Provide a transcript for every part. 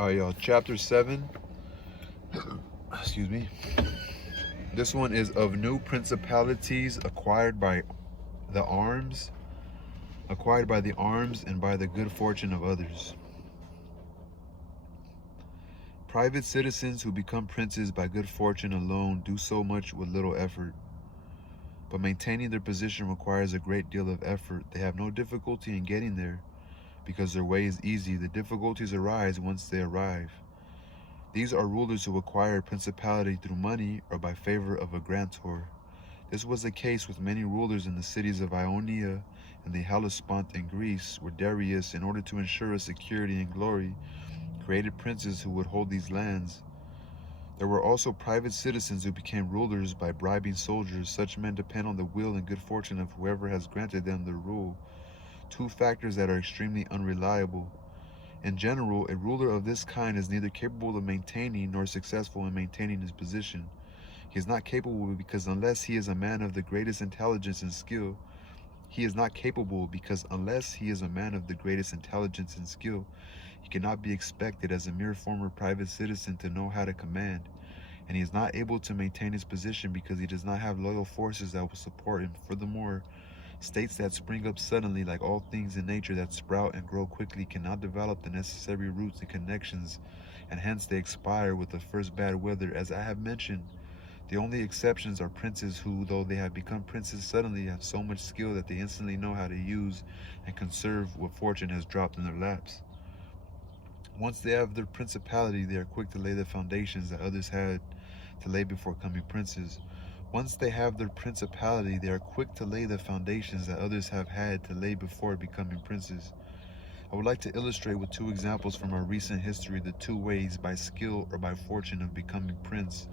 Alright, y'all. Chapter 7. Excuse me. This one is of new principalities acquired by the arms and by the good fortune of others. Private citizens who become princes by good fortune alone do so much with little effort. But maintaining their position requires a great deal of effort. They have no difficulty in getting there, because their way is easy. The difficulties arise once they arrive. These are rulers who acquire principality through money or by favor of a grantor. This was the case with many rulers in the cities of Ionia and the Hellespont in Greece, where Darius, in order to ensure a security and glory, created princes who would hold these lands. There were also private citizens who became rulers by bribing soldiers. Such men depend on the will and good fortune of whoever has granted them their rule, two factors that are extremely unreliable. In general, a ruler of this kind is neither capable of maintaining nor successful in maintaining his position. He is not capable because unless he is a man of the greatest intelligence and skill, he cannot be expected as a mere former private citizen to know how to command, and he is not able to maintain his position because he does not have loyal forces that will support him. Furthermore, states that spring up suddenly, like all things in nature that sprout and grow quickly, cannot develop the necessary roots and connections, and hence they expire with the first bad weather. As I have mentioned, the only exceptions are princes who, though they have become princes suddenly, have so much skill that they instantly know how to use and conserve what fortune has dropped in their laps. Once they have their principality, they are quick to lay the foundations that others had to lay before becoming princes. Once they have their principality, they are quick to lay the foundations that others have had to lay before becoming princes. I would like to illustrate with two examples from our recent history the two ways, by skill or by fortune, of becoming prince.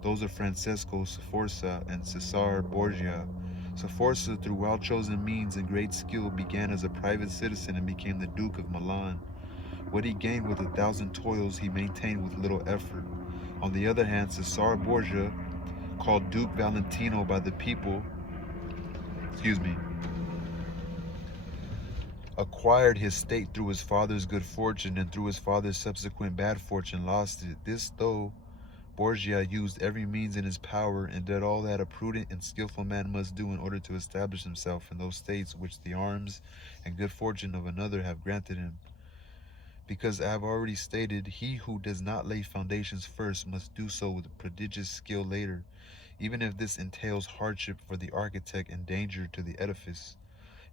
Those of Francesco Sforza and Cesare Borgia. Sforza, through well-chosen means and great skill, began as a private citizen and became the Duke of Milan. What he gained with 1,000 toils, he maintained with little effort. On the other hand, Cesare Borgia, called Duke Valentino by the people, acquired his state through his father's good fortune, and through his father's subsequent bad fortune lost it. This, though Borgia used every means in his power and did all that a prudent and skillful man must do in order to establish himself in those states which the arms and good fortune of another have granted him. Because I have already stated, he who does not lay foundations first must do so with prodigious skill later, even if this entails hardship for the architect and danger to the edifice.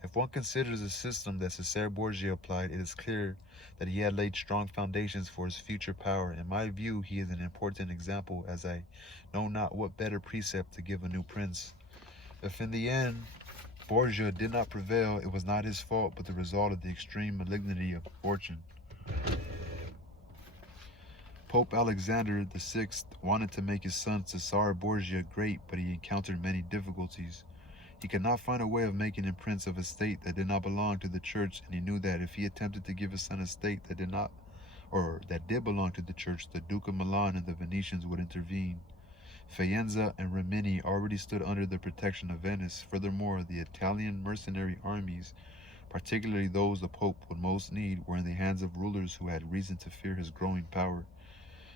If one considers the system that Cesare Borgia applied, it is clear that he had laid strong foundations for his future power. In my view, he is an important example, as I know not what better precept to give a new prince. If in the end Borgia did not prevail, it was not his fault, but the result of the extreme malignity of fortune. Pope Alexander VI wanted to make his son Cesare Borgia great, but he encountered many difficulties. He could not find a way of making him prince of a state that did not belong to the church, and he knew that if he attempted to give his son a state that did belong to the church, the Duke of Milan and the Venetians would intervene. Faenza and Rimini already stood under the protection of Venice. Furthermore, the Italian mercenary armies, particularly those the Pope would most need, were in the hands of rulers who had reason to fear his growing power.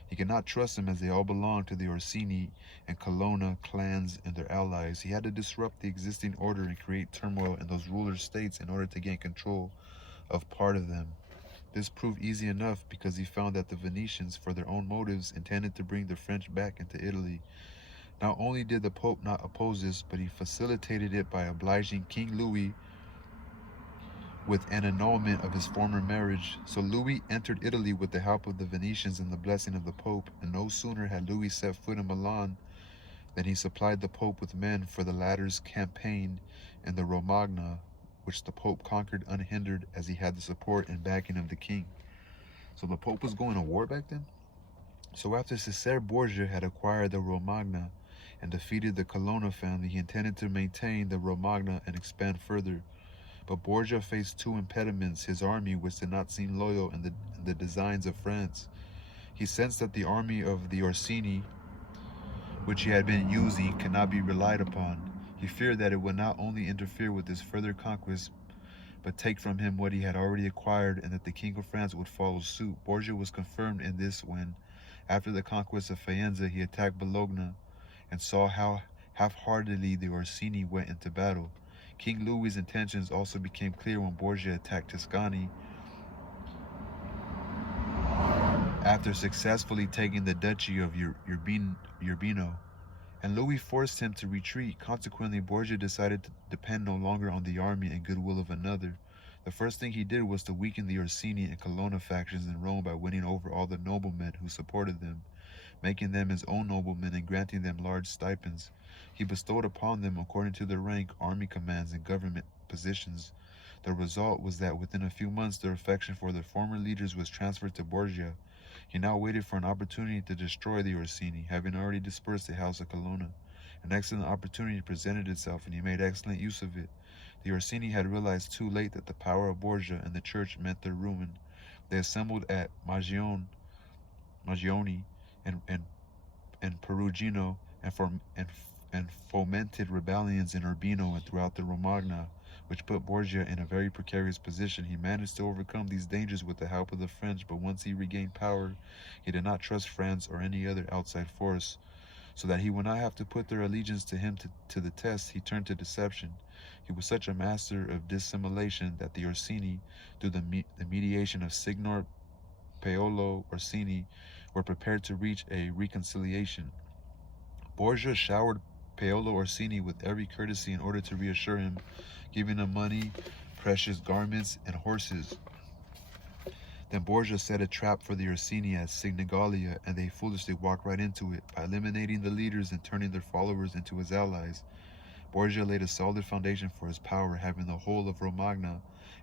He could not trust them, as they all belonged to the Orsini and Colonna clans and their allies. He had to disrupt the existing order and create turmoil in those rulers' states in order to gain control of part of them. This proved easy enough because he found that the Venetians, for their own motives, intended to bring the French back into Italy. Not only did the Pope not oppose this, but he facilitated it by obliging King Louis with an annulment of his former marriage. So Louis entered Italy with the help of the Venetians and the blessing of the Pope, and no sooner had Louis set foot in Milan than he supplied the Pope with men for the latter's campaign in the Romagna, which the Pope conquered unhindered, as he had the support and backing of the king. So the Pope was going to war back then? So after Cesare Borgia had acquired the Romagna and defeated the Colonna family, he intended to maintain the Romagna and expand further. But Borgia faced two impediments: his army, which did not seem loyal, and the designs of France. He sensed that the army of the Orsini, which he had been using, could not be relied upon. He feared that it would not only interfere with his further conquest, but take from him what he had already acquired, and that the King of France would follow suit. Borgia was confirmed in this when, after the conquest of Faenza, he attacked Bologna and saw how half-heartedly the Orsini went into battle. King Louis's intentions also became clear when Borgia attacked Tuscany after successfully taking the duchy of Urbino, and Louis forced him to retreat. Consequently, Borgia decided to depend no longer on the army and goodwill of another. The first thing he did was to weaken the Orsini and Colonna factions in Rome by winning over all the noblemen who supported them, making them his own noblemen and granting them large stipends. He bestowed upon them, according to their rank, army commands and government positions. The result was that within a few months their affection for their former leaders was transferred to Borgia. He now waited for an opportunity to destroy the Orsini, having already dispersed the house of Colonna. An excellent opportunity presented itself, and he made excellent use of it. The Orsini had realized too late that the power of Borgia and the church meant their ruin. They assembled at Magione and Perugino and fomented rebellions in Urbino and throughout the Romagna, which put Borgia in a very precarious position. He managed to overcome these dangers with the help of the French, but once he regained power, he did not trust France or any other outside force. So that he would not have to put their allegiance to him to the test, he turned to deception. He was such a master of dissimulation that the Orsini, through the mediation of Signor Paolo Orsini, were prepared to reach a reconciliation. Borgia showered Paolo Orsini with every courtesy in order to reassure him, giving him money, precious garments, and horses. Then Borgia set a trap for the Orsini at Signigalia, and they foolishly walked right into it. By eliminating the leaders and turning their followers into his allies, Borgia laid a solid foundation for his power, having the whole of Romagna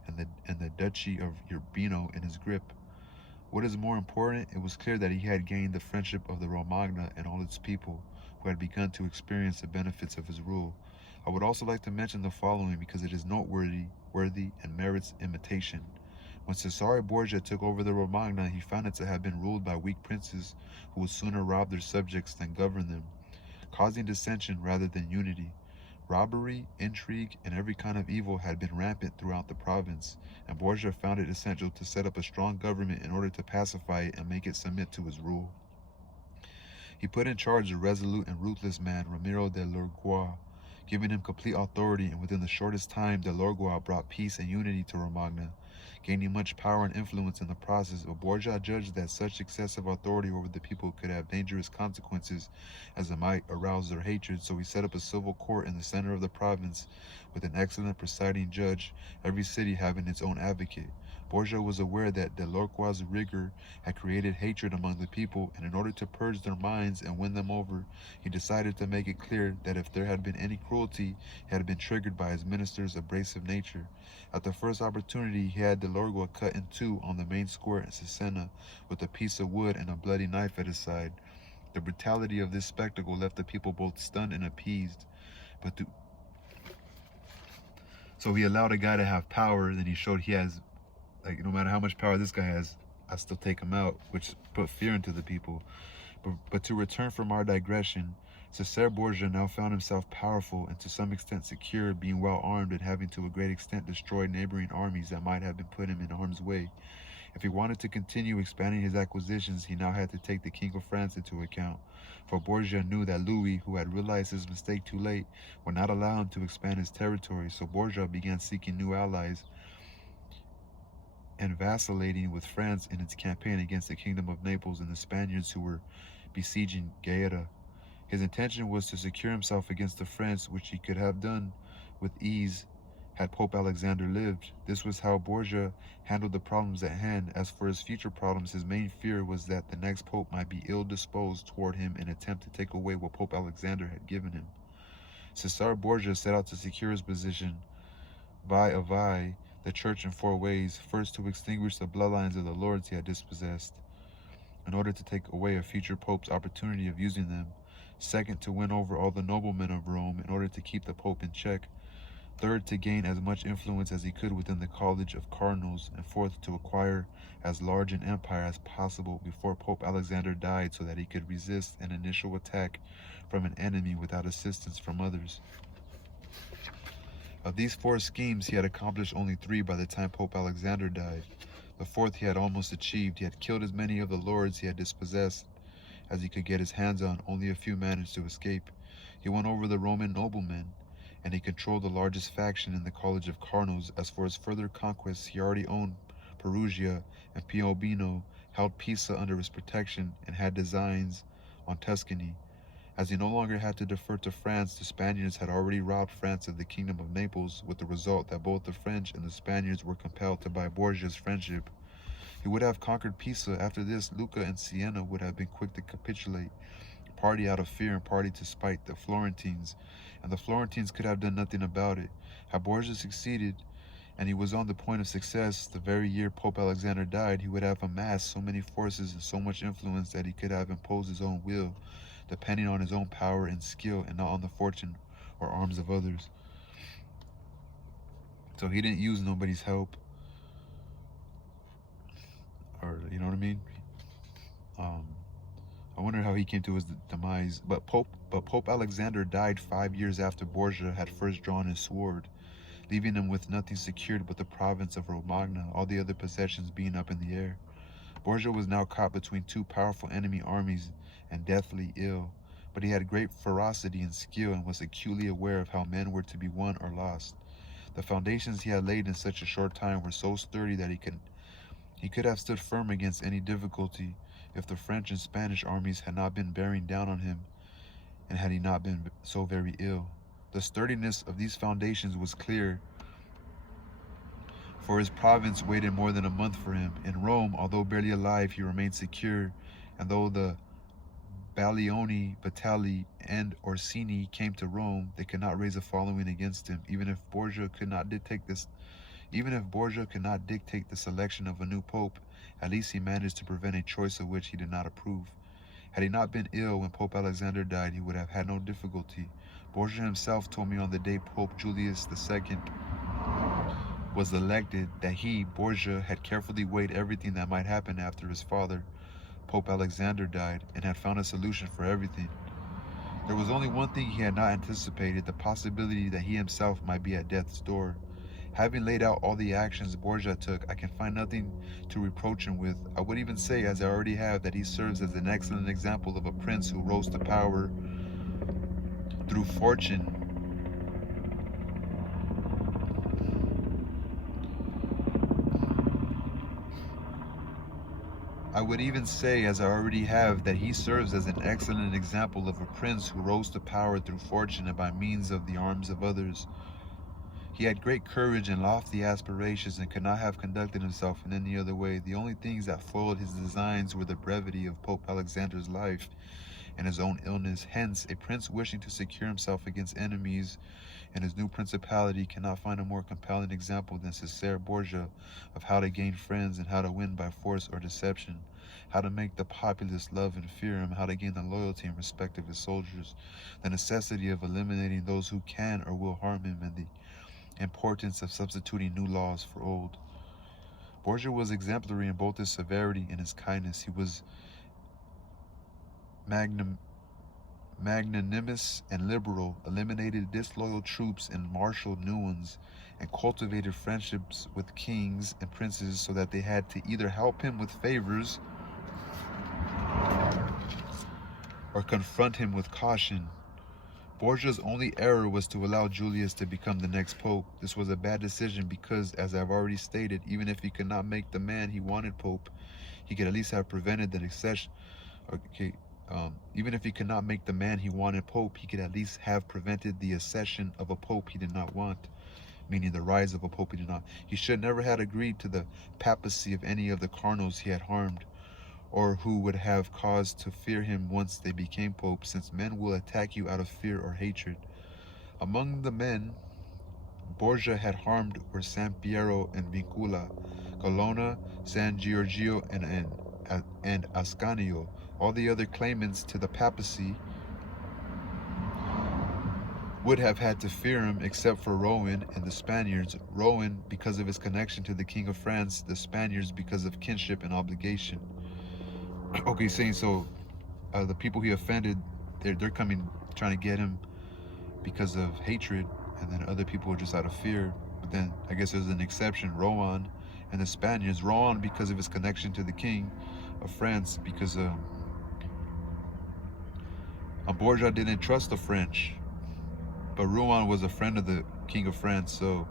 and the Duchy of Urbino in his grip. What is more important, it was clear that he had gained the friendship of the Romagna and all its people, who had begun to experience the benefits of his rule. I would also like to mention the following because it is noteworthy and merits imitation. When Cesare Borgia took over the Romagna, he found it to have been ruled by weak princes who would sooner rob their subjects than govern them, causing dissension rather than unity. Robbery, intrigue, and every kind of evil had been rampant throughout the province, and Borgia found it essential to set up a strong government in order to pacify it and make it submit to his rule. He put in charge a resolute and ruthless man, Ramiro de Lorgois, giving him complete authority, and within the shortest time, de Lorgois brought peace and unity to Romagna, gaining much power and influence in the process. But Borgia judged that such excessive authority over the people could have dangerous consequences, as it might arouse their hatred, so he set up a civil court in the center of the province with an excellent presiding judge, every city having its own advocate. Borgia was aware that de Lorgois' rigor had created hatred among the people, and in order to purge their minds and win them over, he decided to make it clear that if there had been any cruelty, it had been triggered by his minister's abrasive nature. At the first opportunity, he had de Lorgois cut in two on the main square in Cesena with a piece of wood and a bloody knife at his side. The brutality of this spectacle left the people both stunned and appeased. So he allowed a guy to have power, then he showed he has, no matter how much power this guy has, I still take him out, which put fear into the people. But to return from our digression, Cesare Borgia now found himself powerful and to some extent secure, being well armed and having to a great extent destroyed neighboring armies that might have been put him in harm's way. If he wanted to continue expanding his acquisitions, he now had to take the King of France into account, for Borgia knew that Louis, who had realized his mistake too late, would not allow him to expand his territory, so Borgia began seeking new allies and vacillating with France in its campaign against the Kingdom of Naples and the Spaniards who were besieging Gaeta. His intention was to secure himself against the French, which he could have done with ease had Pope Alexander lived. This was how Borgia handled the problems at hand. As for his future problems, his main fear was that the next pope might be ill-disposed toward him and attempt to take away what Pope Alexander had given him. Cesare Borgia set out to secure his position via the church in four ways. First, to extinguish the bloodlines of the lords he had dispossessed, in order to take away a future pope's opportunity of using them. Second, to win over all the noblemen of Rome in order to keep the pope in check. Third, to gain as much influence as he could within the college of cardinals. And fourth, to acquire as large an empire as possible before Pope Alexander died, so that he could resist an initial attack from an enemy without assistance from others. Of these 4 schemes, he had accomplished only 3 by the time Pope Alexander died. The 4th he had almost achieved. He had killed as many of the lords he had dispossessed as he could get his hands on. Only a few managed to escape. He won over the Roman noblemen, and he controlled the largest faction in the College of Cardinals. As for his further conquests, he already owned Perugia and Piombino, held Pisa under his protection, and had designs on Tuscany. As he no longer had to defer to France, the Spaniards had already robbed France of the kingdom of Naples, with the result that both the French and the Spaniards were compelled to buy Borgia's friendship. He would have conquered Pisa. After this, Lucca and Siena would have been quick to capitulate, partly out of fear and partly to spite the Florentines, and the Florentines could have done nothing about it. Had Borgia succeeded, and he was on the point of success, the very year Pope Alexander died, he would have amassed so many forces and so much influence that he could have imposed his own will, depending on his own power and skill and not on the fortune or arms of others. So he didn't use nobody's help, or you know what I mean? I wonder how he came to his demise. But Pope Alexander died 5 years after Borgia had first drawn his sword, leaving him with nothing secured but the province of Romagna, all the other possessions being up in the air. Borgia was now caught between 2 powerful enemy armies and deathly ill, but he had great ferocity and skill and was acutely aware of how men were to be won or lost. The foundations he had laid in such a short time were so sturdy that he could have stood firm against any difficulty if the French and Spanish armies had not been bearing down on him, and had he not been so very ill. The sturdiness of these foundations was clear, for his province waited more than a month for him. In Rome, although barely alive, he remained secure, and though the Baglioni, Vitelli, and Orsini came to Rome, they could not raise a following against him. Even if Borgia could not dictate the selection of a new pope, at least he managed to prevent a choice of which he did not approve. Had he not been ill when Pope Alexander died, he would have had no difficulty. Borgia himself told me on the day Pope Julius II was elected that he, Borgia, had carefully weighed everything that might happen after his father, Pope Alexander, died, and had found a solution for everything. There was only one thing he had not anticipated, the possibility that he himself might be at death's door. Having laid out all the actions Borgia took, I can find nothing to reproach him with. I would even say, as I already have, that he serves as an excellent example of a prince who rose to power through fortune. I would even say, as I already have, that he serves as an excellent example of a prince who rose to power through fortune and by means of the arms of others. He had great courage and lofty aspirations and could not have conducted himself in any other way. The only things that foiled his designs were the brevity of Pope Alexander's life and his own illness. Hence, a prince wishing to secure himself against enemies in his new principality cannot find a more compelling example than Cesare Borgia of how to gain friends and how to win by force or deception, how to make the populace love and fear him, how to gain the loyalty and respect of his soldiers, the necessity of eliminating those who can or will harm him, and the importance of substituting new laws for old. Borgia was exemplary in both his severity and his kindness. He was magnanimous and liberal, eliminated disloyal troops and marshaled new ones, and cultivated friendships with kings and princes so that they had to either help him with favors or confront him with caution. Borgia's only error was to allow Julius to become the next pope. This was a bad decision because, as I've already stated, even if he could not make the man he wanted pope, he could at least have prevented the accession. Even if he could not make the man he wanted pope, he could at least have prevented the accession of a pope he did not want, meaning the rise of a pope he did not. He should never have agreed to the papacy of any of the cardinals he had harmed, or who would have cause to fear him once they became pope, since men will attack you out of fear or hatred. Among the men Borgia had harmed were San Piero and Vincula, Colonna, San Giorgio, and Ascanio. All the other claimants to the papacy would have had to fear him except for Rowan and the Spaniards. Rowan because of his connection to the King of France, the Spaniards because of kinship and obligation. Okay, saying so, the people he offended, they're coming trying to get him because of hatred, and then other people were just out of fear. But then I guess there's an exception, Rohan and the Spaniards. Rohan because of his connection to the king of France, because Borgia didn't trust the French, but Rohan was a friend of the king of France, so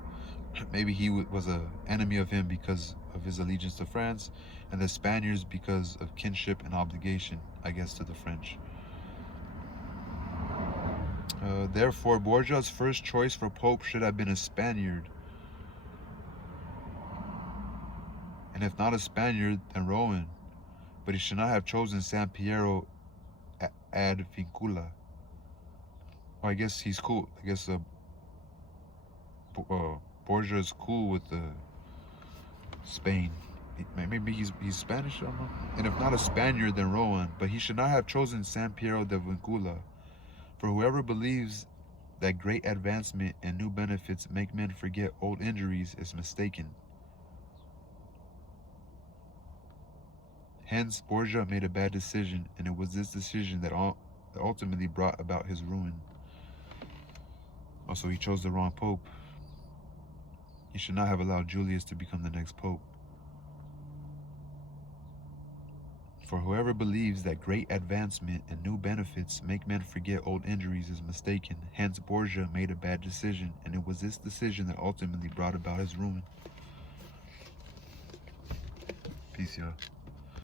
maybe he was an enemy of him because of his allegiance to France, and the Spaniards because of kinship and obligation, I guess, to the French. Therefore, Borgia's first choice for Pope should have been a Spaniard. And if not a Spaniard, then Rohan. But he should not have chosen San Piero ad Vincula. Oh, I guess he's cool. I guess Borgia is cool with Spain. Maybe he's Spanish, I don't know. And if not a Spaniard, then Rohan. But he should not have chosen San Piero de Vincula. For whoever believes that great advancement and new benefits make men forget old injuries is mistaken. Hence, Borgia made a bad decision, and it was this decision that ultimately brought about his ruin. Also, he chose the wrong pope. He should not have allowed Julius to become the next pope. For whoever believes that great advancement and new benefits make men forget old injuries is mistaken. Hence, Borgia made a bad decision, and it was this decision that ultimately brought about his ruin. Peace, y'all.